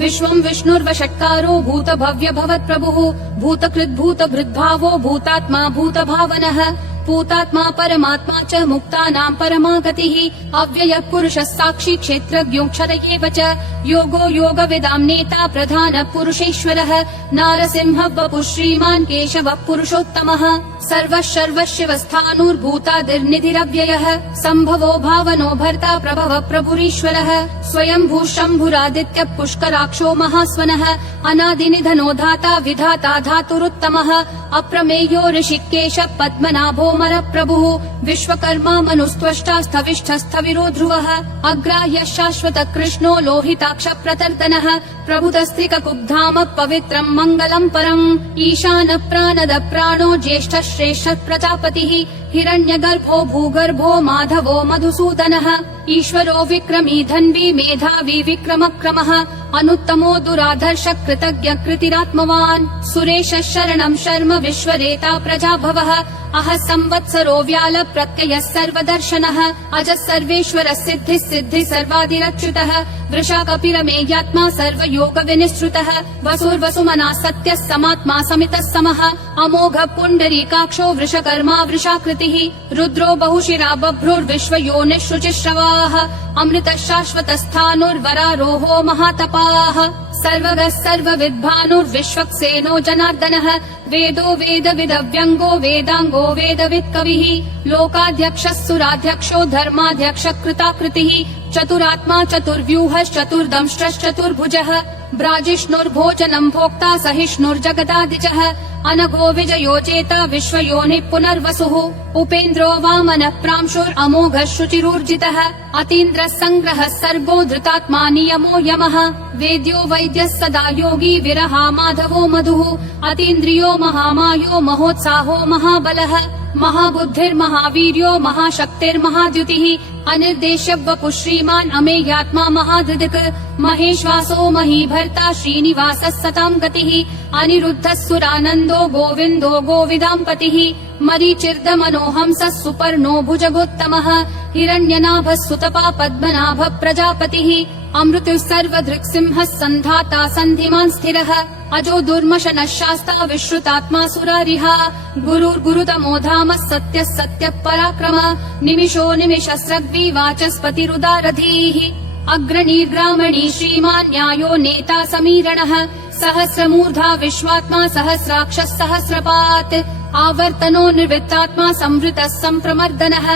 विश्वं विष्णुर्वषट्कारो भूत भव्य भवत् प्रभुः भूतकृद् भूत भृद्भावो भूतात्मा भूत भावनः भूतात्मा परमात्मा च मुक्तानां परमा गतिः अव्ययः पुरुषः साक्षी क्षेत्रज्ञोऽक्षर एव च योगो योगविदां नेता प्रधानः पुरुषेश्वरः नारसिंहः वपुः श्रीमान् केशवः पुरुषोत्तमः सर्वः सर्वशिवस्थाणुर्भूतादिर्निधिरव्ययः सम्भवो भावनो भर्ता प्रभवः प्रभुरीश्वरः स्वयंभू शम्भुरादित्यः पुष्कराक्षो महास्वनः अनादिनिधनो धाता विधाता धातुरुत्तमः अप्रमेयो ऋषिकेशः पद्मनाभो प्रभुः विश्वकर्मा मनुस्त्वष्टा स्थविष्ठस्थविरो ध्रुवः अग्राह्यः शाश्वत कृष्णो लोहिताक्ष प्रतर्दनः प्रभुतस्त्रिककुब्धाम पवित्रम् मङ्गलम् परम् ईशानः प्राणद प्राणो ज्येष्ठः श्रेष्ठः प्रजापतिः हिरण्यगर्भो भूगर्भो माधवो मधुसूदनः ईश्वरो विक्रमी धन्वी मेधावी विक्रमक्रमः अनुत्तमो दुराधर्ष कृतज्ञ कृतिरात्मवान् सुरेशः शरणम् शर्म विश्वरेता प्रजाभवः अह संवत्सरो व्याल प्रत्ययः सर्वदर्शनः अजः सर्वेश्वरः सिद्धिः सिद्धि सर्वादिरच्युतः वृषा कपिलमेयात्मा सर्वयोग विनिश्रुतः वसुर्वसुमना सत्यः समात्मा समितः समः अमोघ पुण्डरीकाक्षो वृषकर्मा वृषाकृतिः रुद्रो बहुशिरा बभ्रुर्विश्वयोनिः शुचिश्रवाः अमृतः शाश्वतस्थाणुर्वरारोहो महातपाः सर्वगः सर्वविद्भानुर्विश्वक्सेनो जनार्दनः वेदो वेदविदव्यङ्गो वेदाङ्गो वेदवित्कविः लोकाध्यक्षः सुराध्यक्षो धर्माध्यक्षः कृताकृतिः चतुरात्मा चतुर्व्यूहश्चतुर्दंष्ट्रश्चतुर्भुजः ब्राजिष्णुर्भोजनम् भोक्ता सहिष्णुर्जगदादिजः अनघो विजयोजेता विश्वयोनिः पुनर्वसुः उपेन्द्रो वामनः प्रांशुरमोघः शुचिरूर्जितः अतीन्द्रः सङ्ग्रहः सर्गो धृतात्मा नियमो यमः वेद्यो वैद्यः सदा योगी विरहा माधवो मधुः अतीन्द्रियो महामायो महोत्साहो महाबलः महाबुद्धिर्महावीर्यो महाशक्तिर्महाद्युतिः अनिर्देश्य वपुः श्रीमान् अमेयात्मा महाधृदिक् महेश्वासो महीभर्ता श्रीनिवासः सतां गतिः अनिरुद्धः सुरानन्दो गोविन्दो गोविदाम्पतिः मरीचिर्दमनोहंसः सुपर्णो भुजगोत्तमः हिरण्यनाभः सुतपा पद्मनाभः प्रजापतिः अमृतुः सर्वधृक्सिंहः सन्धाता सन्धिमान् स्थिरः अजो दुर्मशनः शास्ता विश्रुतात्मा सुरारिः गुरुर्गुरुतमो धामः सत्यः सत्यः पराक्रमः निमिषो निमिषस्रग्वी वाचस्पतिरुदारधीः अग्रणीर्ग्रामणी श्रीमान् न्यायो नेता समीरणः सहस्रमूर्धा विश्वात्मा सहस्राक्षः सहस्रपात् आवर्तनो निर्वृत्तात्मा संवृतः सम्प्रमर्दनः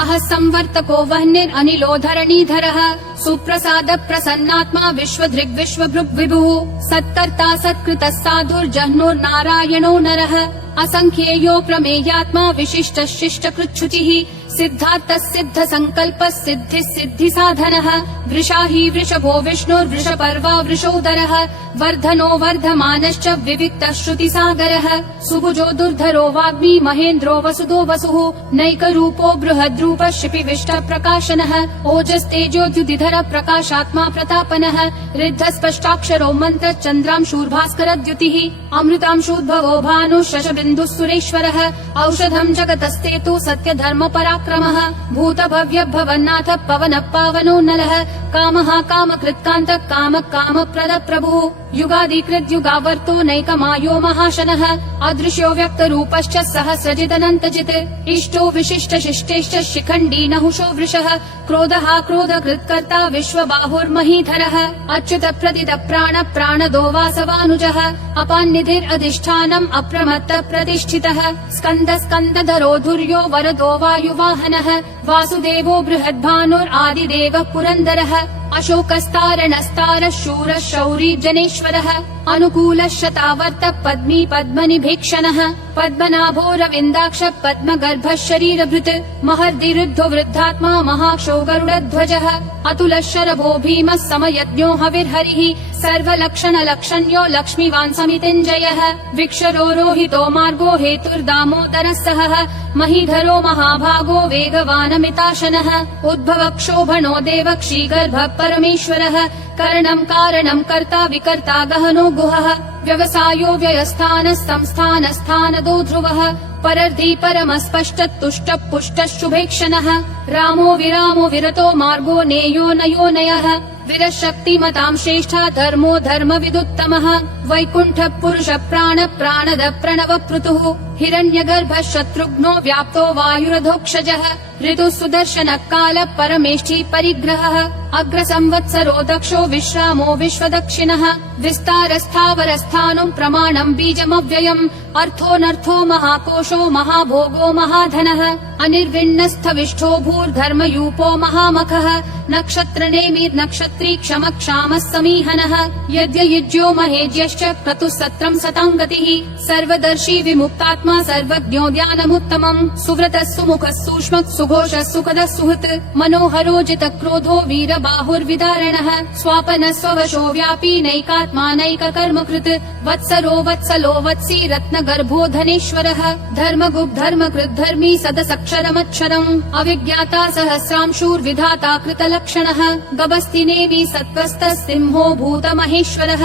अह संवर्तको वह्निरनिलो धरणीधरः सुप्रसाद प्रसन्नात्मा विश्वधृग्विश्वभृग् विभुः सत्कर्ता सत्कृतः साधुर्जह्नुर्नारायणो नरः असंख्येयो प्रमेयात्मा विशिष्टः शिष्टकृच्छुचिः सिद्धार्थः सिद्ध संकल्पः सिद्धिः सिद्धि साधनः वृषाही वृषभो विष्णुर्वृषपर्वा वृषोदरः वर्धनो वर्धमानश्च विविक्तः श्रुतिसागरः सुभुजो दुर्धरो वाग्मी महेन्द्रो वसुदो वसुः नैकरूपो बृहद्रूपः शिपिविष्टः प्रकाशनः ओजस्तेजोद्युतिधर प्रकाशात्मा प्रतापनः ऋद्धस्पष्टाक्षरो मन्त्रः चन्द्रांशूर्भास्करद्युतिः अमृतांशूद्भवो भानुः शशबिन्दुः सुरेश्वरः औषधम् जगतस्तेतु सत्यधर्म पराक्रमः भूत भव्य भवन्नाथ पवनः पावनो नलः कामः कामकृत्कान्तः कामः कामप्रद प्रभुः युगादिकृत् युगावर्तो नैकमायो महाशनः अदृश्यो व्यक्तरूपश्च सहस्रजिदनन्तजित् इष्टो विशिष्ट शिष्टेश्च शिखण्डी नहुषो वृषः क्रोधः क्रोधकृत्कर्ता विश्वबाहुर्महीधरः अच्युत प्रदित प्राण प्राणदो वासवानुजः अपान्निधिरधिष्ठानम् अप्रमत्त प्रतिष्ठितः स्कन्द स्कन्दधरो धुर्यो वरदो वायुवाहनः वासुदेवो बृहद्भानुरादिदेवः पुरन्दरः अशोकस्तारणस्तारः शूरः शौरी जनेश्वरः अनुकूलः शतावर्त पद्मी पद्मनिभीक्षणः पद्मनाभो रविन्दाक्ष पद्मगर्भः शरीरभृत् महर्दिरुद्धो वृद्धात्मा महाक्षो गरुडध्वजः अतुलः शरभो भीमः समयज्ञो हविर्हरिः सर्वलक्षणलक्षण्यो लक्ष्मीवान् समितिञ्जयः विक्षरो रोहितो मार्गो हेतुर्दामोदरः सहः महीधरो महाभागो वेगवानमिताशनः उद्भव क्षोभणो देवक्षीगर्भ परमेश्वरः करणं कारणं कर्ता विकर्ता गहनो गुहः व्यवसायो व्ययस्थानः संस्थानस्थानदो ध्रुवः परर्धि परमस्पष्टः तुष्टः पुष्टः शुभेक्षणः रामो विरामो विरतो मार्गो नेयो नयो नयः विरशक्तिमतां श्रेष्ठा धर्मो धर्मविदुत्तमः वैकुण्ठः पुरुष प्राण प्राणद प्रणव पृथुः हिरण्यगर्भः शत्रुघ्नो व्याप्तो वायुरधोक्षजः ऋतुः सुदर्शनः कालः परमेष्ठी परिग्रहः अग्रसंवत्सरो दक्षो विश्रामो विश्वदक्षिणः विस्तारस्थावरस्थानं प्रमाणं बीजमव्ययम् अर्थोऽनर्थो महाकोशो महाभोगो महाधनः अनिर्विण्णस्थविष्ठो भूर्धर्मयूपो महामखः नक्षत्रनेमिर्नक्षत्री क्षमक्षामः समीहनः यज्ञयुज्यो महेज्यश्च क्रतुः सत्रं सतां गतिः सर्वदर्शी विमुक्तात्मा सर्वज्ञो ज्ञानमुत्तमम् सुव्रतः सुमुखः सूक्ष्मः सुघोषः सुखदः सुहृत् मनोहरो जितक्रोधो वीरबाहुर्विदारणः स्वापनः स्ववशो व्यापी नैकात्मा नैककर्मकृत् वत्सरो वत्सलो वत्सी रत्नगर्भो धनेश्वरः धर्मगुप् धर्मकृत् धर्मी सदसक्षरमक्षरम् अविज्ञाता सहस्रांशूर्विधाता कृतलक्षणः गभस्तिनेमि सत्त्वस्तः सिंहो भूतमहेश्वरः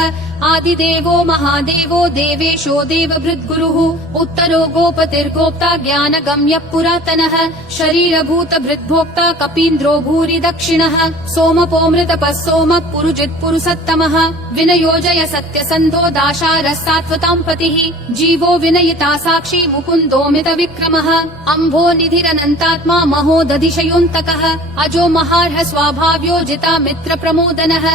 आदिदेवो महादेवो देवेशो देवभृद्गुरुः उत्तरो गोपतिर्गोप्ता ज्ञानगम्यः पुरातनः शरीरभूतभृद्भोक्ता कपीन्द्रो भूरि दक्षिणः सोमपोऽमृतपः सोमः पुरुजित् पुरुषोत्तमः विनयोजय सत्यसन्धो दाशारः सात्वतां पतिः जीवो विनयिता साक्षी मुकुन्दोऽमित विक्रमः अम्भो निधिरनन्तात्मा महोदधिशयोऽन्तकः अजो महार्ह स्वाभाव्यो जिता मित्र प्रमोदनः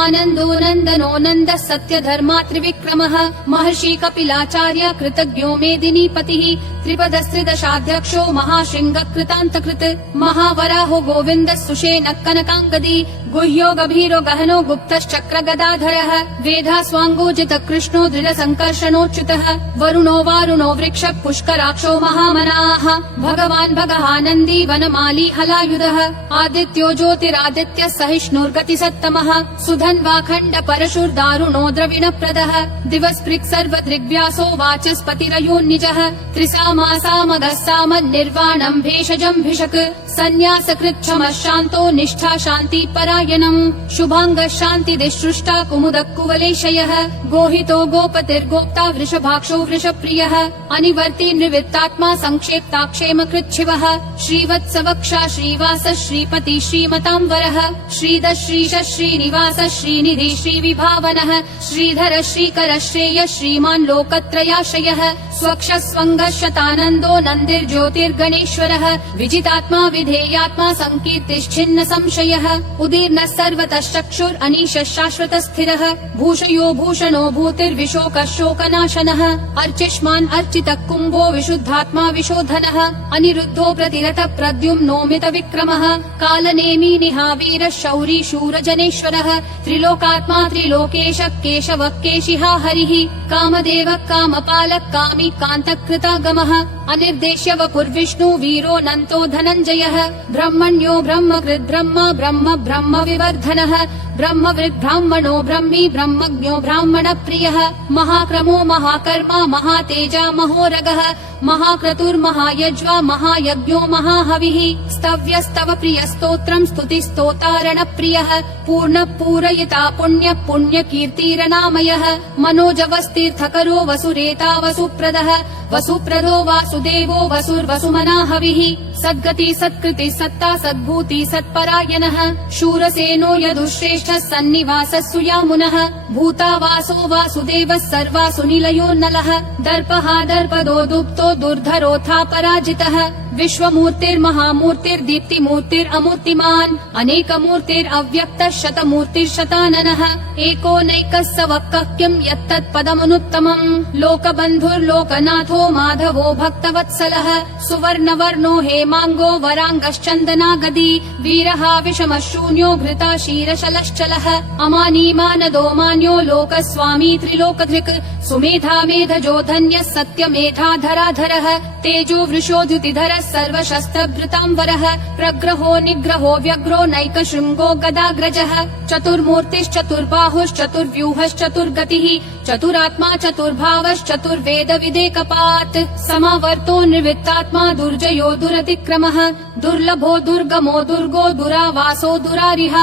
आनन्दो नन्दनो नन्दः सत्यधर्मा त्रिविक्रमः महर्षि कपिलाचार्य कृतज्ञो मेदिनीपतिः त्रिपदस्त्रिदशाध्यक्षो महाशृङ्ग कृतान्तकृत् महावराहो गोविन्दः सुषेणः कनकाङ्गदी गुह्यो गभीरो गहनो गुप्तश्चक्र गदाधरः वेधास्वाङ्गोजित कृष्णो दृढसङ्कर्षणोच्युतः वरुणो वारुणो वृक्ष पुष्कराक्षो महामनाः भगवान् भगहानन्दी वनमाली हलायुधः आदित्यो ज्योतिरादित्य सहिष्णुर्गतिसत्तमः सुधन्वाखण्ड परशुर्दारुणो द्रविणप्रदः दिवस्पृक् सर्वदृग्व्यासो वाचस्पतिरयोन्निजः त्रिसामासामगः सामन्निर्वाणम् भेषजम् भिषक् सन्न्यासकृच्छमः शान्तो निष्ठा शान्ति परायणम् शुभाङ्गः शान्तिदिसृष्टा कुमुदः कुवलेशयः गोहितो गोपतिर्गोप्ता वृषभाक्षो वृषप्रियः अनिवर्ति निवृत्तात्मा संक्षेप्ताक्षेमकृच्छिवः श्रीवत्सवक्षा श्रीवास श्रीपति श्रीमताम्बरः श्रीधः श्रीश श्रीनिवास श्रीनिधि श्रीविभावनः श्रीधर श्रीकर श्रेय श्रीमान् लोकत्रयाश्रयः स्वक्ष स्वङ्गः शतानन्दो नन्दिर्ज्योतिर्गणेश्वरः विजितात्मा विधेयात्मा संकीर्तिश्छिन्न संशयः उदीर्णः सर्वतः चक्षुर् अनीशः शाश्वतः स्थिरः भूषयो भूषणो भूतिर्विशोकः शोकनाशनः अर्चिष्मान् अर्चितः कुम्भो विशुद्धात्मा विशोधनः अनिरुद्धो प्रतिरतः प्रद्युम्नोमित विक्रमः कालनेमी निहावीरः शौरी शूरजनेश्वरः त्रिलोकात्मा त्रिलोकेशः केशवः केशिहा हरिः कामदेवः कामपालः कामी कान्तकृतागमः अनिर्देश्य वपुर्विष्णु वीरो नन्तो धनञ्जयः ब्रह्मण्यो ब्रह्मकृद् ब्रह्म ब्रह्म ब्रह्म विवर्धनः ब्रह्मवृद् ब्राह्मणो ब्रह्मी ब्रह्मज्ञो ब्राह्मण प्रियः महाक्रमो महाकर्मा महातेजा महोरगः महाक्रतुर्महायज्वा महायज्ञो महाहविः स्तव्यस्तव प्रियस्तोत्रम् स्तुतिस्तोतारण प्रियः पूर्ण पूरयिता पुण्य पुण्यकीर्तिरनामयः मनोजवस्तीर्थकरो वसुरेता वसुप्रदः वसुप्रदो वासुदेवो वसुर्वसुमनाहविः सद्गति सत्कृति सत्ता सद्भूति सत्परायणः शूरसेनो यदुश्रेष्ठः सन्निवासः सुयामुनः भूतावासो वासुदेवः सर्वासु निलयोन्नलः दर्पहा दर्पदो दुप्तो दुर्धरोऽथा पराजितः विश्वमूर्तिर्महामूर्तिर्दीप्तिमूर्तिरमूर्तिमान् अनेकमूर्तिरव्यक्तः शतमूर्तिर्शताननः एकोनैकः स वक्कः किम् यत्तत्पदमनुत्तमम् लोकबन्धुर्लोकनाथो माधवो भक्तवत्सलः सुवर्णवर्णो हेमाङ्गो वराङ्गश्चन्दनागदी वीरः विषमः शून्यो घृता शीरशलश्चलः अमानीमानदो मान्यो लोकस्वामी त्रिलोकधृक् सुमेधा मेधजो धन्यः सत्यमेधाधराधरः तेजो वृषोद्युतिधरः सर्वशस्त्रभृताम्बरः प्रग्रहो निग्रहो व्यग्रो नैकशृङ्गो गदाग्रजः चतुर्मूर्तिश्चतुर्बाहुश्चतुर्व्यूहश्चतुर्गतिः चतुरात्मा चतुर्भावश्चतुर्वेद विदेकपात् समावर्तो निवृत्तात्मा दुर्जयो दुरतिक्रमः दुर्लभो दुर्गमो दुर्गो दुरावासो दुरारिः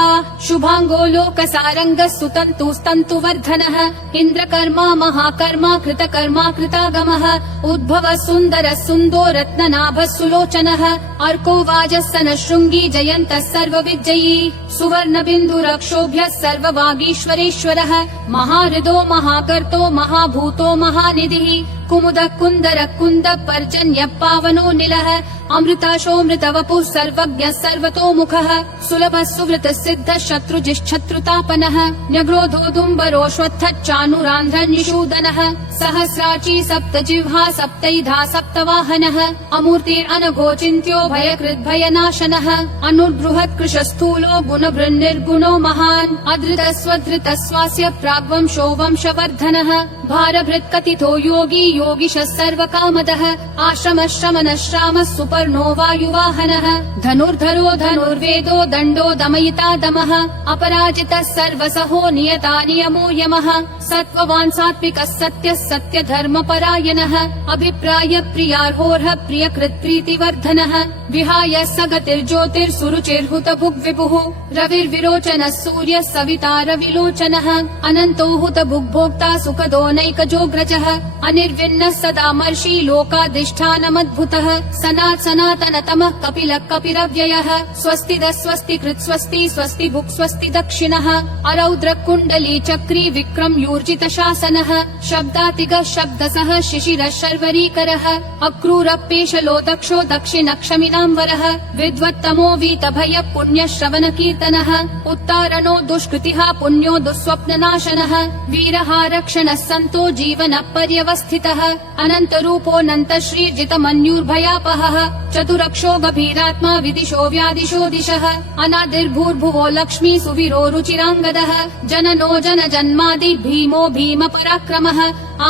शुभांगो लोकसारंगः सुतन्तुस्तन्तुवर्धनः इन्द्रकर्मा महाकर्मा कृतकर्मा कृतागमः उद्भवः सुन्दरः सुन्दो रत्ननाभः सुलोचनः अर्को वाजस्सनः शृङ्गी जयन्तः सर्वविजयी सुवर्णबिन्दुरक्षोभ्यः सर्ववागीश्वरेश्वरः महाहृदो महाकर्तो महाभूतो महानिधिः कुमुदः कुन्दरः कुन्दः पर्जन्यः पावनो निलः अमृताशोऽमृतवपुः सर्वज्ञः सर्वतोमुखः सुलभः सुवृतः सिद्धः शत्रुजिश्शत्रुतापनः न्यग्रोधोदुम्बरोऽश्वत्थः चानुरान्ध्रः निषूदनः सहस्राची सप्तजिह्वा सप्तैधा सप्तवाहनः अमूर्तिरनघोचिन्त्यो भयकृद्भयनाशनः अनुर्बृहत् कृशस्थूलो गुणभृन्निर्गुणो महान् अधृतः स्वधृतः स्वास्य प्राग्वंशो वंशवर्धनः भारभृत्कथितो योगी योगिशः सर्वकामदः आश्रमः श्रमणः श्रामः सुपर्णो वायुवाहनः धनुर्धरो धनुर्वेदो दण्डो दमयिता दमः अपराजितः सर्वसहो नियता नियमो यमः सत्त्ववान् सात्विकः सत्यः सत्यधर्मपरायणः अभिप्राय प्रियार्होर्ह प्रियकृत्प्रीतिवर्धनः विहाय सगतिर्ज्योतिर्सुरुचिर्हुतभुग् विभुः रविर्विरोचनः सूर्यः सविता रविलोचनः अनन्तो हुतभुग्भोक्ता सुखदो नैकजोग्रजः अनिर्विन्नः सदामर्षि लोकाधिष्ठानमद्भुतः सनातनतमः कपिलः कपिरव्ययः स्वस्तिदः स्वस्तिकृत् स्वस्ति स्वस्ति भुक् स्वस्ति दक्षिणः अरौद्र कुण्डली चक्री विक्रम यूर्जित शासनः शब्दातिगः शब्दसः शिशिरः शर्वरीकरः अक्रूरपेशलो दक्षो दक्षिणक्षमिनाम्बरः विद्वत्तमो वीतभय पुण्यश्रवण कीर्तनः उत्तारणो दुष्कृतिः पुण्यो दुःस्वप्ननाशनः वीरः रक्षणः सन्तो जीवनः पर्यवस्थितः अनन्तरूपोऽनन्त श्रीर्जितमन्युर्भयापहः चतुरक्षो गभीरात्मा विदिशो व्यादिशो दिशः अनादिर्भूर्भुवो लक्ष्मी सुवीरो रुचिराङ्गदः जननो जनजन्मादि भीमो भीम पराक्रमः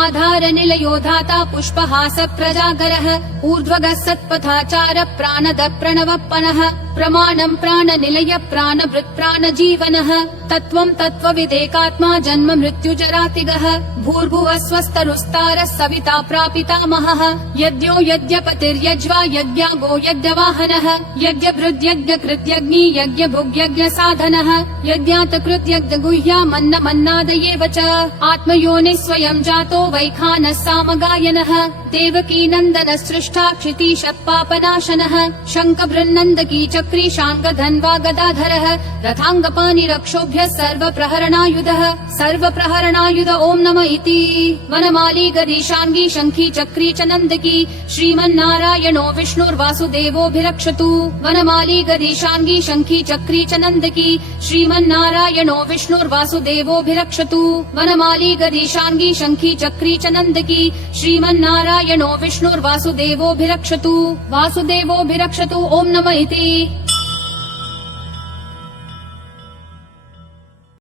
आधार निलयो धाता पुष्पहास प्रजागरः ऊर्ध्वगः सत्पथाचार प्राणद प्रणवप्पनः प्रमाणम् प्राणनिलय प्राणभृत् प्राणजीवनः तत्त्वम् तत्त्वविदेकात्मा जन्म मृत्युजरातिगः भूर्भुवः स्वस्तरुस्तारः सविता प्रापितामहः यज्ञो यज्ञपतिर्यज्वा यज्ञागो यज्ञवाहनः यज्ञभृद्यज्ञकृत्यग्नि यज्ञभुग्यज्ञसाधनः यज्ञातकृत्यज्ञगुह्यामन्नमन्नादयेव च आत्मयोनिः स्वयं जातो वैखानः सामगायनः देवकी नन्दनः सृष्टा क्षितिशत्पापनाशनः शङ्खबृन्नन्दकी चक्री शाङ्गधन्वा गदाधरः रथाङ्गपाणिरक्षोभ्यः सर्वप्रहरणायुधः सर्वप्रहरणायुध ॐ नमः इति वनमाली गदीशाङ्गी शङ्खी चक्री च नन्दकी श्रीमन्नारायणो विष्णुर्वासुदेवोऽभिरक्षतु वनमाली गदीशाङ्गी शङ्खी चक्री च नन्दकी श्रीमन्नारायणो विष्णुर्वासुदेवोऽभिरक्षतु वनमाली गदीशाङ्गी शङ्खी चक्री च नन्दकी श्रीमन्नारायणो विष्णुर्वासुदेवोऽभिरक्षतु वासुदेवोऽभिरक्षतु ॐ नमः इति।